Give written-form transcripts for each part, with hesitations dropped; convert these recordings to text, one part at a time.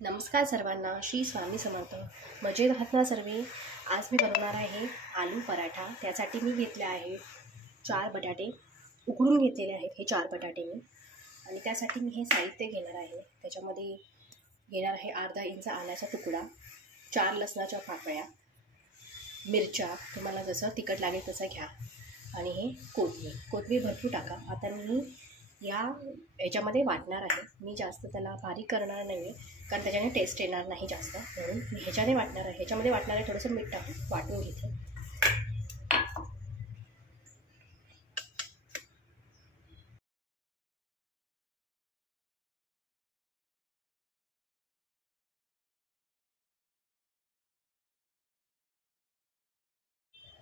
नमस्कार सर्वांना, श्री स्वामी समर्थ. मजेत आहात ना सर्वे. आज मी बनवणार आहे आलू पराठा. त्यासाठी मी घेतले आहे 4 बटाटे, उकडून घेतलेले आहेत हे 4 बटाटे मी. आणि त्यासाठी मी हे साहित्य घेणार आहे. त्याच्यामध्ये घेणार आहे अर्धा इंच आल्याचा तुकडा, 4 लसणाच्या पाकळ्या, मिरच्या तुम्हाला जसं तिखट लागेल तसं घ्या, आणि हे कोथिंबीर भरपूर टाका. आता मी याच्यामध्ये वाटणार आहे. मी जास्त त्याला बारीक करणार नाही आहे, कारण त्याच्याने टेस्ट येणार नाही जास्त, म्हणून मी ह्याच्याने वाटणार आहे. ह्याच्यामध्ये वाटणार आहे, थोडंसं मीठ टाकून वाटून घेते.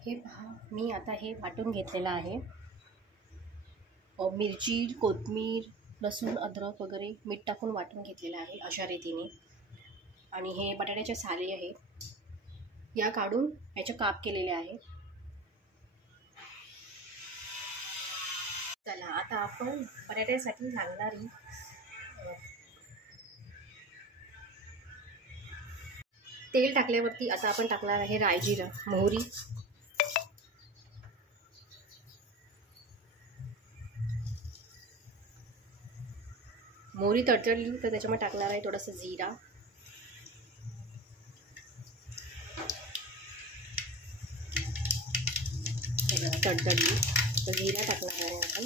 हे पहा, मी आता हे वाटून घेतलेलं आहे. मिरची, कोथिंबीर, लसूण, अद्रक वगैरे मीठ टाकून वाटून घेतलेलं आहे अशा रीतीने. आणि हे बटाट्याचे साले आहे, या काढून याचे काप केलेले आहे. चला आता आपण बटाट्यासाठी लागणारी तेल टाकल्यावरती आता आपण टाकणार आहे राई, जिरं, मोहरी. मोहरी तडतडली तर त्याच्यामध्ये टाकणार आहे थोडंसं जिरा, तडतडली तर जिरा टाकणार आहे आपण.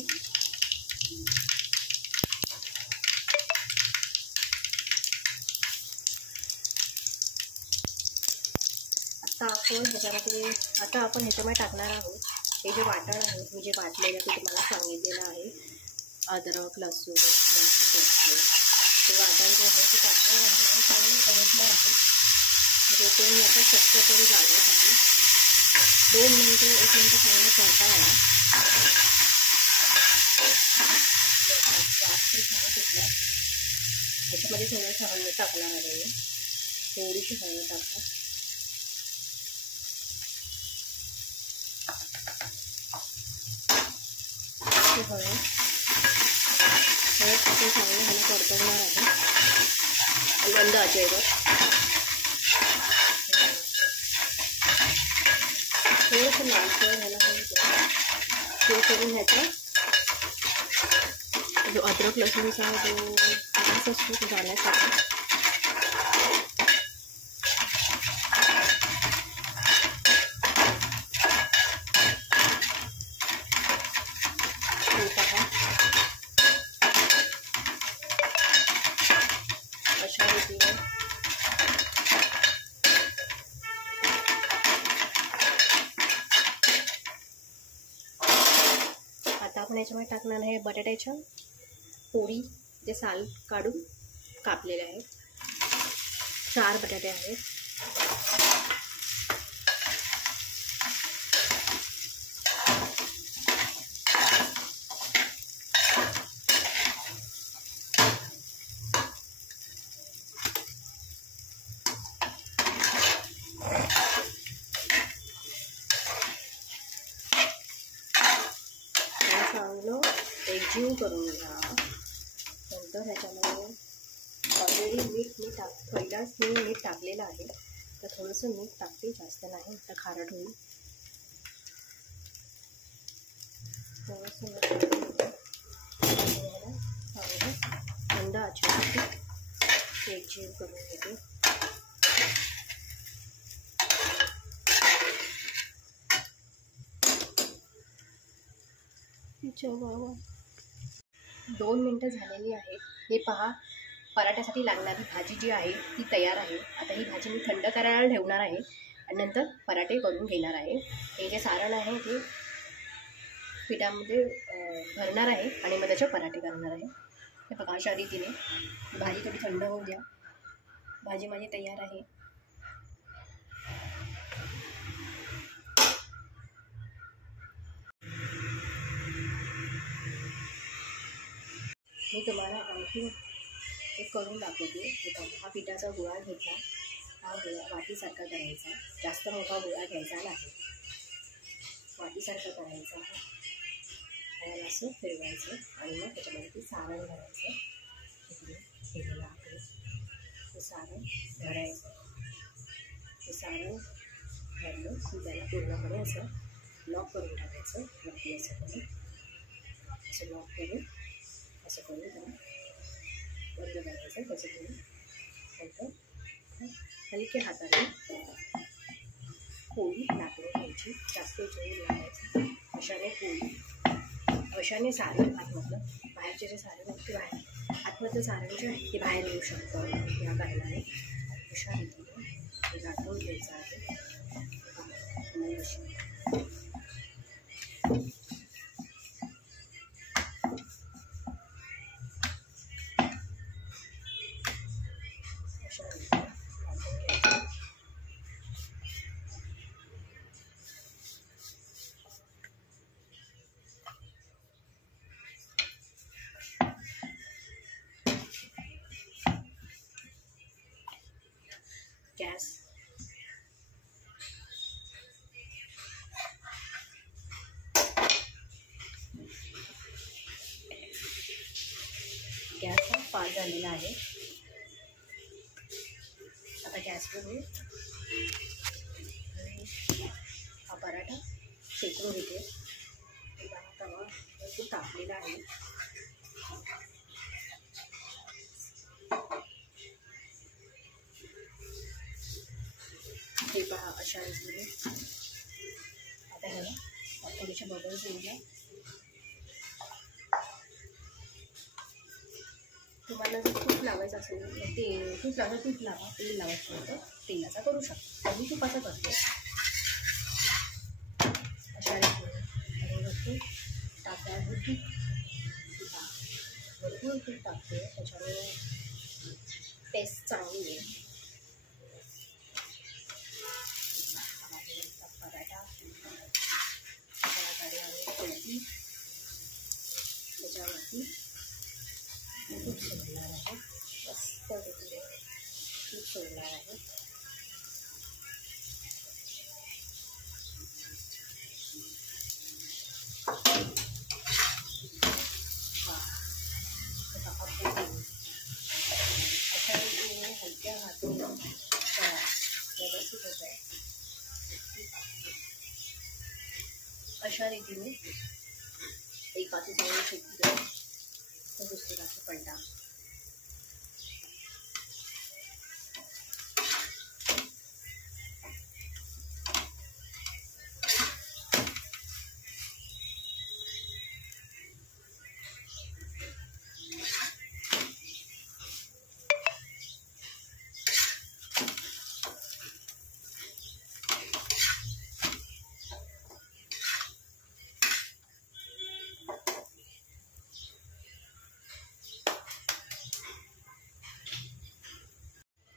आता आपण ह्याच्यामध्ये टाकणार आहोत हे जे वाटण आहे, मी जे वाटलेलं ते तुम्हाला सांगितलेलं आहे. अद्रक, लसूण, मिरची पेस्ट, ते वाटण जे आहे ते टाकणार आहे आणि चांगलं परतणार आहे. जेणेकरून याचा कच्च्यापणी जाण्यासाठी 2 मिनिटं 1 मिनिट चांगलं परतावं. ह्याच्यामध्ये थोडंसं हळद टाकणार आहे, थोडीशी हळद टाका. हळद टाकून चांगलं ह्याला परतवणार आहे मंद आचेवर. थोडंसं लालसर ह्याला ते करून ह्याचा जो अद्रक लसूणचा जो वास असतो तो जाण्यासाठी अशा रीतीने आता आपण याच्यामध्ये टाकणार आहे बटाट्याच्या पोळी, जे साल काढून कापलेले आहेत. 4 बटाटे आहेत. चांगलं एकजीव करून घ्या. नंतर ह्याच्यामध्ये ऑलरेडी मीठ पहिलाच मी मीठ टाकलेलं आहे, तर थोडंसं मीठ टाकते, जास्त नाही, तर खारट होईल. थोडंसं मंद आचेवरती एकजीव करून घेते. बाबा 2 मिनटं झालेली आहेत. हे पहा, पराठ्यासाठी लागणारी भाजी जी आहे ती तयार आहे. आता ही भाजी मी थंड करायला ठेवणार आहे आणि नंतर पराठे करून घेणार आहे. हे जे सारण आहे ते पिठामध्ये भरणार आहे आणि मग त्याचे पराठे करणार आहे. हे बघा अशा रीतीने भाजी थोडी थंड होऊ द्या. भाजी माझी तयार आहे. मी तुम्हाला आणखी एक करून दाखवते. हा पिठाचा गोळा घ्यायचा, हा गोळा वाटीसारखा करायचा, जास्त मोठा गोळा घ्यायचा नाही, वाटीसारखा करायचा. त्याला असं फिरवायचं आणि मग त्याच्यामध्ये ते सारण भरायचं. केलेलं आहे. हे सारण भरायचं. हे सारण भरलं की त्याला पूर्णपणे असं लॉक करून टाकायचं. बाकी असं करून असं लॉक करून असं करून त्याला बंद करायचं. तसं करून नंतर हलक्या हाताने पोळी लाटून घ्यायची. जास्त जोर लावायचं. अशाने सारण आतमधलं बाहेरचे जे सारण आहे ते बाहेर आतमधलं सारण जे आहे ते बाहेर येऊ शकतं. या कारणाने अशा रीतीने लाटून घ्यायचं आहे. गॅस हा पार झालेला आहे. आता गॅसवर मी हा पराठा शेकून घेते. तवा खूप तापलेला आहे. हे पहा अशा रीतीने. आता ह्याला थोडेसे बबल्स येऊया. तुम्हाला जर तूप लावायचं असेल तूप लावा. तेल लावायचं होतं तेलाचा करू शकतो. आम्ही तुपाचा करतो. अशा रीतीने भरपूर टाकल्यावर भरपूर तूप टाकते. त्याच्यामुळे टेस्ट चांगली आहे. पराठा पराठाने आणि पोळी त्याच्यावरती तूप सोडणार आहे. मस्त रीतीने तूप सोडणार आहे. अशा रीतीने हलक्या हातून व्यवस्थित होत आहे. अशा रीतीने एक बाजू चांगली शेकली जाईल तर दुसरी बाजू पलटा.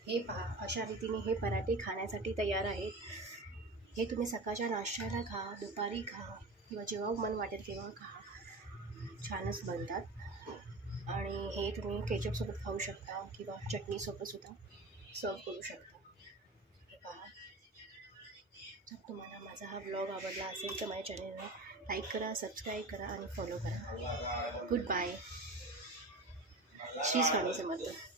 हे पहा अशा रीतीने हे पराठे खाण्यासाठी तयार आहेत. हे तुम्ही सकाळच्या नाश्त्याला खा, दुपारी खा किंवा जेव्हा मन वाटेल तेव्हा खा. छानच बनतात. आणि हे तुम्ही केचपसोबत खाऊ शकता किंवा चटणीसोबतसुद्धा सर्व करू शकता. हे पहा. जर तुम्हाला माझा हा ब्लॉग आवडला असेल तर माझ्या चॅनलला लाईक करा, सबस्क्राईब करा आणि फॉलो करा. Goodbye. श्री स्वामी समर्थ.